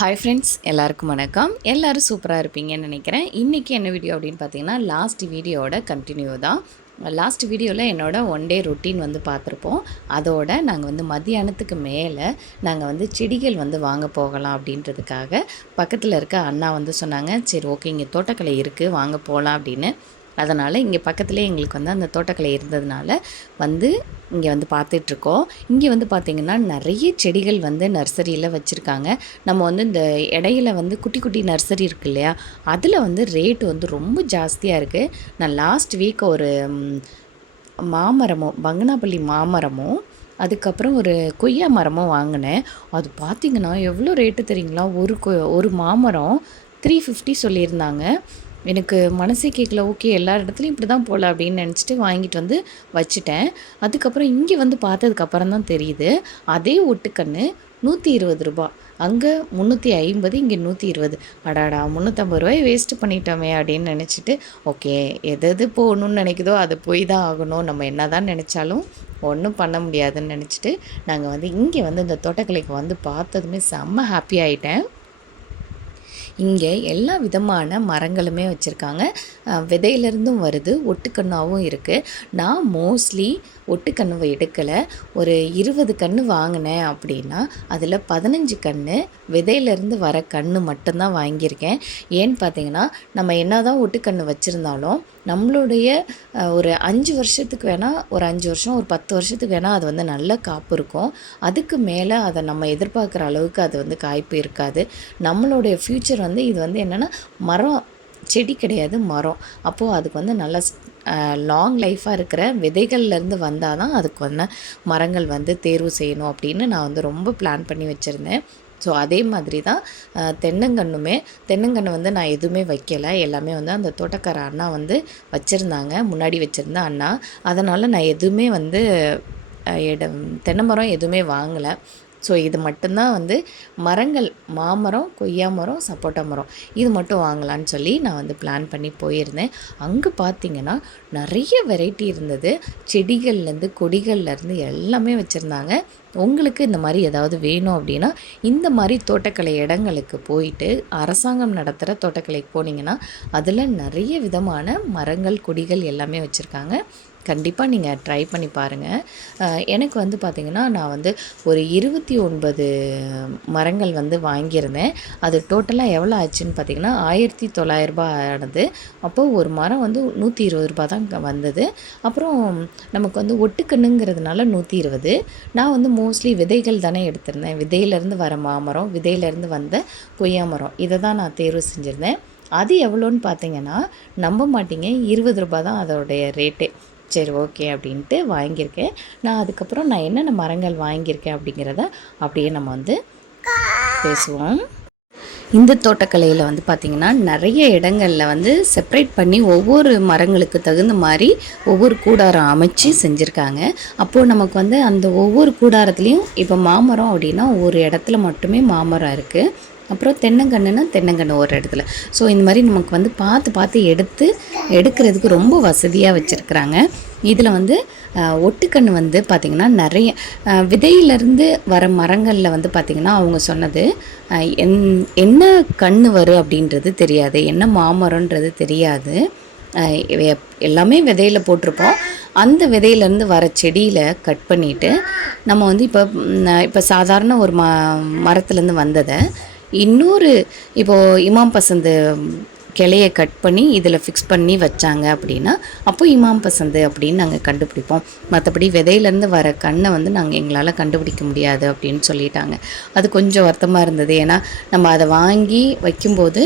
Hi friends எல்லாருக்கும் வணக்கம். எல்லோரும் சூப்பராக இருப்பீங்கன்னு நினைக்கிறேன். இன்றைக்கி என்ன வீடியோ அப்படின்னு பார்த்தீங்கன்னா லாஸ்ட் வீடியோவோட கண்டினியூ தான். லாஸ்ட் வீடியோவில் என்னோட ஒன் டே ரொட்டீன் வந்து பார்த்துருப்போம். அதோட நாங்கள் வந்து மத்தியானத்துக்கு மேலே நாங்கள் வந்து செடிகள் வந்து வாங்க போகலாம் அப்படின்றதுக்காக பக்கத்தில் இருக்க அண்ணா வந்து சொன்னாங்க சரி ஓகே இங்கே தோட்டக்கலை இருக்குது வாங்க போகலாம் அப்படின்னு. அதனால் இங்கே பக்கத்துலேயே எங்களுக்கு வந்து அந்த தோட்டக்கலை இருந்ததுனால வந்து இங்கே வந்து பார்த்துட்ருக்கோம். இங்கே வந்து பார்த்திங்கன்னா நிறைய செடிகள் வந்து நர்சரியில் வச்சுருக்காங்க. நம்ம வந்து இந்த இடையில வந்து குட்டி குட்டி நர்சரி இருக்கு இல்லையா? அதில் வந்து ரேட்டு வந்து ரொம்ப ஜாஸ்தியாக இருக்குது நான் லாஸ்ட் வீக் ஒரு மாமரமும் பங்கனாப்பள்ளி மாமரமும் அதுக்கப்புறம் ஒரு கொய்யா மரமும் வாங்கினேன். அது பார்த்திங்கன்னா எவ்வளோ ரேட்டு தெரியுங்களா? ஒரு கொ ஒரு மாமரம் த்ரீ ஃபிஃப்டி சொல்லியிருந்தாங்க. எனக்கு மனசே கேட்கல ஓகே எல்லா இடத்துலையும் இப்படி தான் போகல அப்படின்னு நினச்சிட்டு வாங்கிட்டு வந்து வச்சுட்டேன். அதுக்கப்புறம் இங்கே வந்து பார்த்ததுக்கப்புறம் தான் தெரியுது. அதே ஒட்டுக்கன்று நூற்றி இருபது ரூபா. அங்கே முந்நூற்றி ஐம்பது இங்கே நூற்றி இருபது. அடாடா முந்நூற்றம்பது ரூபாய் வேஸ்ட்டு பண்ணிட்டோமே அப்படின்னு நினச்சிட்டு ஓகே எது எது போகணும்னு நினைக்குதோ அது போய் தான் ஆகணும். நம்ம என்ன தான் நினச்சாலும் ஒன்றும் பண்ண முடியாதுன்னு நினச்சிட்டு நாங்கள் வந்து இங்கே வந்து இந்த தோட்டக்கலைக்கு வந்து பார்த்ததுமே செம்ம ஹாப்பி ஆகிட்டேன் இங்கே எல்லா விதமான மரங்களுமே வச்சுருக்காங்க. விதையிலேருந்தும் வருது ஒட்டுக்கண்ணாவும் இருக்குது நான் மோஸ்ட்லி ஒட்டுக்கண்ணுவை எடுக்கலை. ஒரு இருபது கன்று வாங்கினேன் அப்படின்னா அதில் பதினஞ்சு கன்று விதையிலேருந்து வர கன்று மட்டும்தான் வாங்கியிருக்கேன். ஏன்னு பார்த்தீங்கன்னா நம்ம என்ன தான் ஒட்டுக்கன்று வச்சுருந்தாலும் நம்மளுடைய ஒரு அஞ்சு வருஷத்துக்கு வேணால் ஒரு அஞ்சு வருஷம் ஒரு பத்து வருஷத்துக்கு வேணால் அது வந்து நல்ல காப்பு இருக்கும். அதுக்கு மேலே அதை நம்ம எதிர்பார்க்குற அளவுக்கு அது வந்து காய்ப்பு இருக்காது. நம்மளுடைய ஃப்யூச்சர் வந்து இது வந்து என்னென்னா மரம் செடி கிடையாது மரம். அப்போது அதுக்கு வந்து நல்ல லாங் லைஃபாக இருக்கிற விதைகள்லேருந்து வந்தால் தான் அதுக்கு வந்து மரங்கள் வந்து தேர்வு செய்யணும் அப்படின்னு நான் வந்து ரொம்ப பிளான் பண்ணி வச்சுருந்தேன். ஸோ அதே மாதிரி தான் தென்னங்கன்றுமே தென்னங்கன்று வந்து நான் எதுவுமே வைக்கலை. எல்லாமே வந்து அந்த தோட்டக்கார அண்ணா வந்து வச்சுருந்தாங்க. முன்னாடி வச்சுருந்த அண்ணா. அதனால் நான் எதுவுமே வந்து இடம் தென்னை மரம் எதுவுமே வாங்கலை. ஸோ இது மட்டும்தான் வந்து மரங்கள் மாமரம் கொய்யா மரம் சப்போட்டா மரம் இது மட்டும் வாங்கலான்னு சொல்லி நான் வந்து பிளான் பண்ணி போயிருந்தேன். அங்கே பார்த்தீங்கன்னா நிறைய வெரைட்டி இருந்தது. செடிகள்லேருந்து கொடிகள்லேருந்து எல்லாமே வச்சுருந்தாங்க. உங்களுக்கு இந்த மாதிரி ஏதாவது வேணும் அப்படின்னா இந்த மாதிரி தோட்டக்கலை இடங்களுக்கு போயிட்டு அரசாங்கம் நடத்துகிற தோட்டக்கலைக்கு போனீங்கன்னா அதில் நிறைய விதமான மரங்கள் கொடிகள் எல்லாமே வச்சுருக்காங்க. கண்டிப்பாக நீங்கள் ட்ரை பண்ணி பாருங்கள் எனக்கு வந்து பார்த்திங்கன்னா நான் வந்து ஒரு இருபத்தி ஒன்பது மரங்கள் வந்து வாங்கியிருந்தேன். அது டோட்டலாக எவ்வளோ ஆச்சுன்னு பார்த்தீங்கன்னா ஆயிரத்தி தொள்ளாயிரரூபா ஆனது. அப்போது ஒரு மரம் வந்து நூற்றி இருபது ரூபா தான் வந்தது. அப்புறம் நமக்கு வந்து ஒட்டுக்கண்ணுங்கிறதுனால நூற்றி இருபது. நான் வந்து மோஸ்ட்லி விதைகள் தானே எடுத்திருந்தேன். விதையிலேருந்து வர மாமரம் விதையிலேருந்து வந்த கொய்யா மரம் இதை தான் நான் தேர்வு செஞ்சுருந்தேன். அது எவ்வளோன்னு பார்த்தீங்கன்னா நம்ப மாட்டீங்க. இருபது ரூபாய் தான் அதோடைய ரேட்டே. சரி ஓகே அப்படின்ட்டு வாங்கியிருக்கேன். நான் அதுக்கப்புறம் நான் என்னென்ன மரங்கள் வாங்கியிருக்கேன் அப்படிங்கிறத அப்படியே நம்ம வந்து பேசுவோம். இந்த தோட்டக்கலையில் வந்து பார்த்திங்கன்னா நிறைய இடங்களில் வந்து செப்பரேட் பண்ணி ஒவ்வொரு மரங்களுக்கு தகுந்த மாதிரி ஒவ்வொரு கூடாரம் அமைச்சு செஞ்சுருக்காங்க. அப்போது நமக்கு வந்து அந்த ஒவ்வொரு கூடாரத்துலேயும் இப்போ மாமரம் அப்படின்னா ஒரு இடத்துல மட்டுமே மாமரம் இருக்குது அப்புறம் தென்னங்கன்றுனா தென்னங்கன்று ஒரு இடத்துல. ஸோ இந்த மாதிரி நமக்கு வந்து பார்த்து பார்த்து எடுத்து எடுக்கிறதுக்கு ரொம்ப வசதியாக வச்சுருக்குறாங்க. இதில் வந்து ஒட்டுக்கன்று வந்து பார்த்திங்கன்னா நிறைய விதையிலேருந்து வர மரங்களில் வந்து பார்த்திங்கன்னா அவங்க சொன்னது என் என்ன கன்று வரும் அப்படின்றது தெரியாது என்ன மாமரம்ன்றது தெரியாது. எல்லாமே விதையில் போட்டிருப்போம். அந்த விதையிலேருந்து வர செடியில் கட் பண்ணிவிட்டு நம்ம வந்து இப்போ இப்போ சாதாரண ஒரு ம மரத்துலேருந்து வந்ததை இன்னொரு இப்போது இமாம் பசந்து கிளையை கட் பண்ணி இதில் ஃபிக்ஸ் பண்ணி வச்சாங்க அப்படின்னா அப்போ இமாம் பசந்து அப்படின்னு நாங்கள் கண்டுபிடிப்போம். மற்றபடி விதையிலேருந்து வர கண்ணை வந்து நாங்கள் எங்களால் கண்டுபிடிக்க முடியாது அப்படின்னு சொல்லிட்டாங்க. அது கொஞ்சம் வருத்தமாக இருந்தது. ஏன்னா நம்ம அதை வாங்கி வைக்கும்போது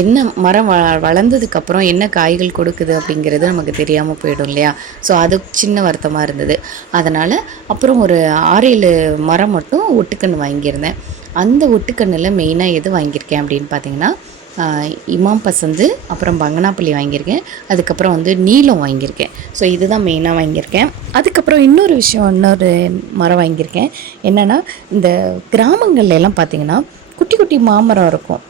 என்ன மரம் வ வளர்ந்ததுக்கப்புறம் என்ன காய்கள் கொடுக்குது அப்படிங்கிறது நமக்கு தெரியாமல் போயிடும் இல்லையா? ஸோ அது சின்ன வருத்தமாக இருந்தது. அதனால் அப்புறம் ஒரு ஆறேழு மரம் மட்டும் ஒட்டுக்கன்று வாங்கியிருந்தேன். அந்த ஒட்டுக்கண்ணில் மெயினாக எது வாங்கியிருக்கேன் அப்படின்னு பார்த்தீங்கன்னா இமாம் பசந்து அப்புறம் பங்கனாப்பள்ளி வாங்கியிருக்கேன். அதுக்கப்புறம் வந்து நீலம் வாங்கியிருக்கேன். ஸோ இதுதான் மெயினாக வாங்கியிருக்கேன். அதுக்கப்புறம் இன்னொரு விஷயம் இன்னொரு மரம் வாங்கியிருக்கேன். என்னென்னா இந்த கிராமங்கள்ல எல்லாம் பார்த்தீங்கன்னா குட்டி குட்டி மாமரம் இருக்கும்.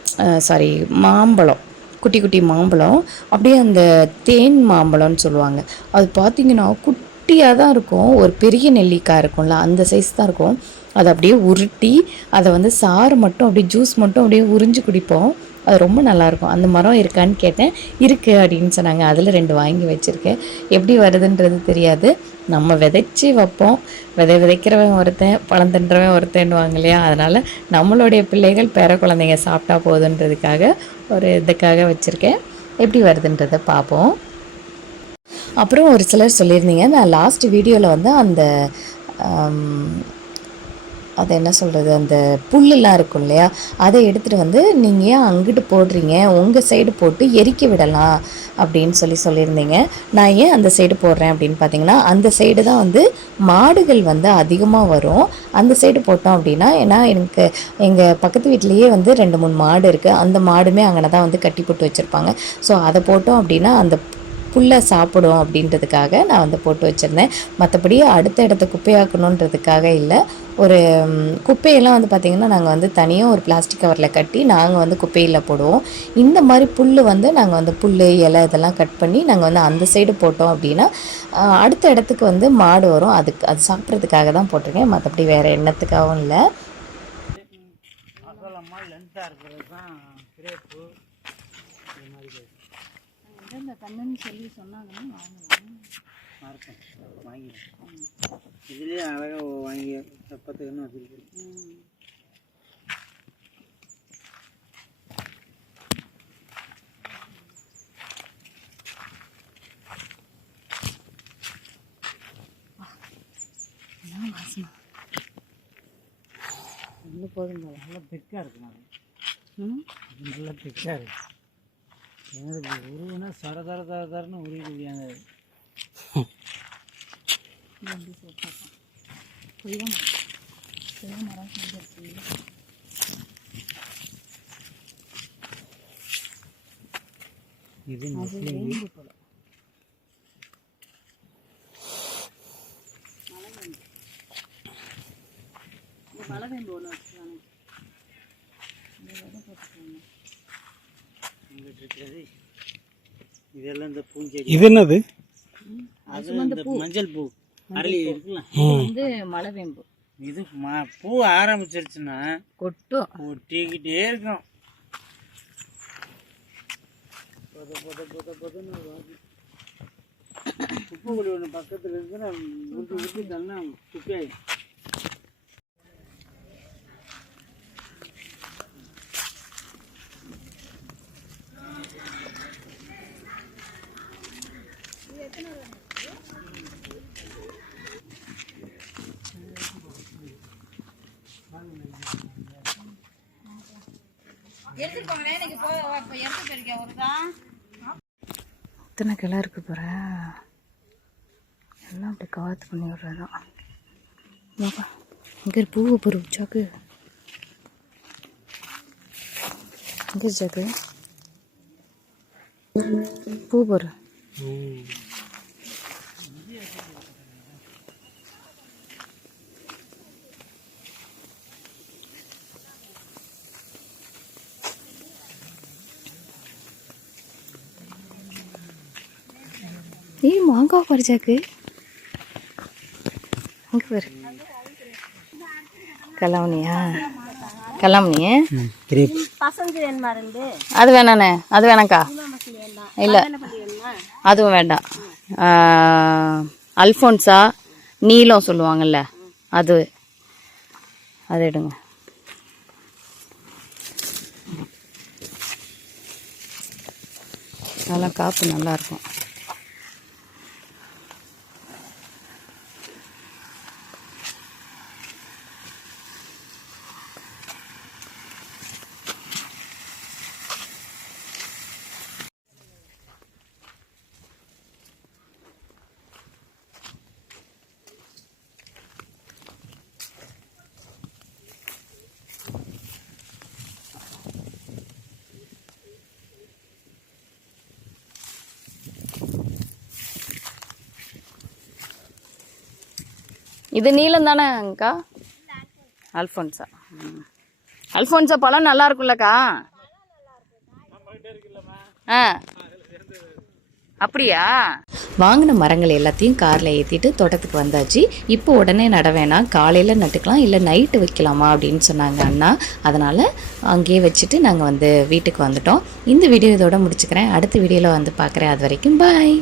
சாரி மாம்பழம். குட்டி குட்டி மாம்பழம். அப்படியே அந்த தேன் மாம்பழம்னு சொல்லுவாங்க. அது பார்த்தீங்கன்னா குட்டியாக தான் இருக்கும். ஒரு பெரிய நெல்லிக்காய் இருக்கும்ல அந்த சைஸ் தான் இருக்கும். அதை அப்படியே உருட்டி அதை வந்து சாறு மட்டும் அப்படியே ஜூஸ் மட்டும் அப்படியே உறிஞ்சு குடிப்போம். அது ரொம்ப நல்லாயிருக்கும். அந்த மரம் இருக்கான்னு கேட்டேன். இருக்குது அப்படின்னு சொன்னாங்க. அதில் ரெண்டு வாங்கி வச்சுருக்கேன். எப்படி வருதுன்றது தெரியாது. நம்ம விதைச்சி வைப்போம். விதை விதைக்கிறவன் ஒருத்தன் பழம் தின்றவன் ஒருத்தன்னுவாங்க இல்லையா? அதனால் நம்மளுடைய பிள்ளைகள் பேர குழந்தைங்க சாப்பிட்டா போதுன்றதுக்காக ஒரு இதுக்காக வச்சுருக்கேன். எப்படி வருதுன்றதை பார்ப்போம். அப்புறம் ஒரு சிலர் சொல்லியிருந்தீங்க. நான் லாஸ்ட் வீடியோவில் வந்து அந்த அது என்ன சொல்கிறது அந்த புல்லுலாம் இருக்கும் இல்லையா? அதை எடுத்துகிட்டு வந்து நீங்கள் ஏன் அங்கிட்டு போடுறீங்க? உங்கள் சைடு போட்டு எரிக்க விடலாம் அப்படின்னு சொல்லி சொல்லியிருந்தீங்க. நான் ஏன் அந்த சைடு போடுறேன் அப்படின்னு பார்த்தீங்கன்னா அந்த சைடு தான் வந்து மாடுகள் வந்து அதிகமாக வரும். அந்த சைடு போட்டோம் அப்படின்னா ஏன்னா எனக்கு எங்கள் பக்கத்து வீட்லேயே வந்து ரெண்டு மூணு மாடு இருக்குது அந்த மாடுமே அங்கே தான் வந்து கட்டி போட்டு வச்சுருப்பாங்க. ஸோ அதை போட்டோம் அப்படின்னா அந்த புல்லை சாப்பிடும் அப்படின்றதுக்காக நான் வந்து போட்டு வச்சுருந்தேன். மற்றபடி அடுத்த இடத்த குப்பையாக்கணுன்றதுக்காக இல்லை. ஒரு குப்பையெல்லாம் வந்து பார்த்திங்கன்னா நாங்கள் வந்து தனியாக ஒரு பிளாஸ்டிக் கவரில் கட்டி நாங்கள் வந்து குப்பையில் போடுவோம். இந்த மாதிரி புல் வந்து நாங்கள் வந்து புல் இலை இதெல்லாம் கட் பண்ணி நாங்கள் வந்து அந்த சைடு போட்டோம் அப்படின்னா அடுத்த இடத்துக்கு வந்து மாடு வரும். அதுக்கு அது சாப்பிட்றதுக்காக தான் போட்டிருக்கேன். மற்றபடி வேறு எண்ணத்துக்காகவும் இல்லை அகலமாக லென்த்தாக இருக்கிறது தான் கிரேப்பு இந்த மாதிரி இந்த கண்ணுன்னு சொல்லி சொன்னாங்கன்னா வாங்கலாம் மார்க்கம் வாங்கிடுவேன். இதுலேயே அழகாக வாங்கி பத்துக்குன்னு வச்சுருக்கேன் இன்னும் போதும் நல்லா திக்காக இருக்கு நான். நல்லா திக்காக இருக்கு. உருவுனா சர தர தர தரன்னு உருவிடுவியாங்க மரம் இது அது முஸ்லீம் வேம்பு போல இந்த மலை வேம்பு ஒன்று வச்சுருக்காங்க இந்த விதை போட்டுருக்காங்க இங்கிட்டு இருக்கிறது. இதெல்லாம் இந்த பூஞ்செடி. இது என்னது? அது இந்த மஞ்சள் பூ. அரளி இருக்குல்ல. இது வந்து ம- பூ ஆரம்பிச்சிருச்சுன்னா கொட்டும். ஒட்டிக்கிட்டே இருக்கும். பொத பொத பொத பொதன்னு. குப்பை குழி ஒன்று பக்கத்தில் இருக்குன்னா உருட்டி உருட்டி தள்ளா குப்பையாயிடும் எத்தனை கிளை இருக்கு பாரு. எல்லாம் அப்படி காத்து பண்ணி விடுறதான் இங்கே பூவை பொறு சாக்கு இங்கே சாக்கு பூ பொறு ஏய் மாங்காய் பறிச்சாக்கு. அங்கே பாரு. கலாமணியா கலாமணி அது வேணாண்ணே. அது வேணாக்கா இல்லை. அதுவும் வேண்டாம். அல்ஃபோன்ஸா நீலம் சொல்லுவாங்கல்ல அது. அது எடுங்க. அதெல்லாம் காப்பு நல்லா இது நீலம் தானே அக்கா அல்ஃபோன்ஸா. அல்ஃபோன்ஸா பழம் நல்லா இருக்கும்லக்கா? ஆ. அப்படியா? வாங்கின மரங்கள் எல்லாத்தையும் காரில் ஏற்றிட்டு தோட்டத்துக்கு வந்தாச்சு. இப்போ உடனே நட வேணாம். காலையில் நட்டுக்கலாம் இல்லை நைட்டு வைக்கலாமா அப்படின்னு சொன்னாங்க அண்ணா. அதனால் அங்கேயே வச்சுட்டு நாங்கள் வந்து வீட்டுக்கு வந்துட்டோம். இந்த வீடியோ இதோட முடிச்சுக்கிறேன். அடுத்த வீடியோவில் வந்து பார்க்குறேன். அது வரைக்கும் பாய்